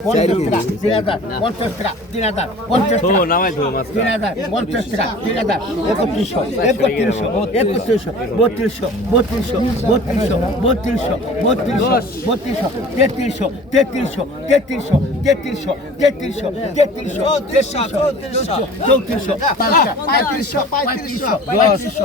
পঞ্চাশ টাকা তিন হাজার পঞ্চাশ টাকা পঞ্চাশ টাকা তিন হাজার একত্রিশশো একত্রিশশো একত্রিশশো বত্রিশশো বত্রিশশো বত্রিশশো বত্রিশশো বত্রিশশো বত্রিশশো তেত্রিশশো তেত্রিশশো তেত্রিশশো তেত্রিশশো তেত্রিশশো তেত্রিশশো তেত্রিশশো চৌত্রিশশো পঁয়ত্রিশশো পঁয়ত্রিশশো পঁয়ত্রিশশো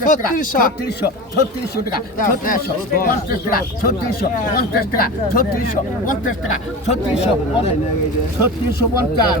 ছত্রিশশো ছত্রিশশো টাকা ছত্রিশশো পঞ্চাশ টাকা ছত্রিশশো পঞ্চাশ টাকা ছত্রিশশো পঞ্চাশ টাকা ছত্রিশশো ছত্রিশশো পঞ্চাশ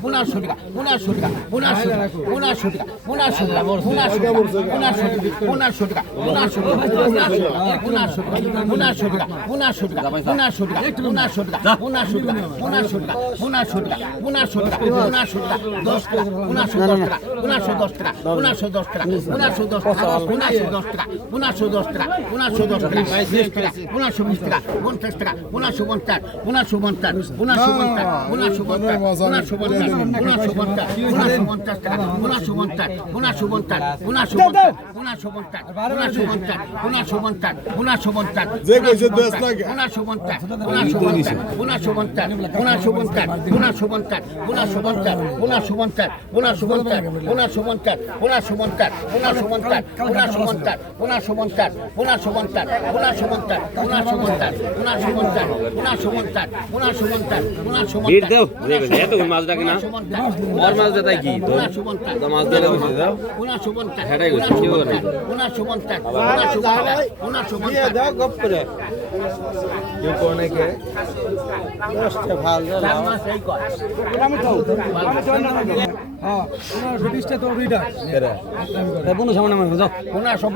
পনেরোশো টাকা পনেরোশো টাকা পনেরোশো টাকা পনেরোশো টাকা পনেরোশো টাকা পনেরোশো টাকা পনেরোশো টাকা পনেরোশো টাকা পনেরোশো টাকা পনেরোশো টাকা পনেরোশো টাকা পনেরোশো টাকা পনেরোশো টাকা পনেরোশো টাকা পনেরোশো টাকা পনেরোশো টাকা দশ টাকা পনেরোশো দশ টাকা পনেরোশো দশ টাকা পনেরোশো দশ টাকা পনেরোশো দশ টাকা পনেরোশো দশ টাকা পনেরোশো দশ টাকা পনেরোশো দশ টাকা বিশ টাকা পনেরোশো বিশ টাকা পঞ্চাশ টাকা পনেরোশো পঞ্চাশ পনেরোশো পঞ্চাশ পনেরোশো পঞ্চাশ পনেরোশো পঞ্চাশ পনেরোশো পঞ্চাশ যে কইছে দেশ না ভিড় দেও এত মাছ ডাকে না? ওর মাছ দেয় কি? মাছ দিলে সেটাই গেছে কি বলে? অনেকে হ্যাঁ পনেরোশো বিশটা তো দুইটা পনেরোশো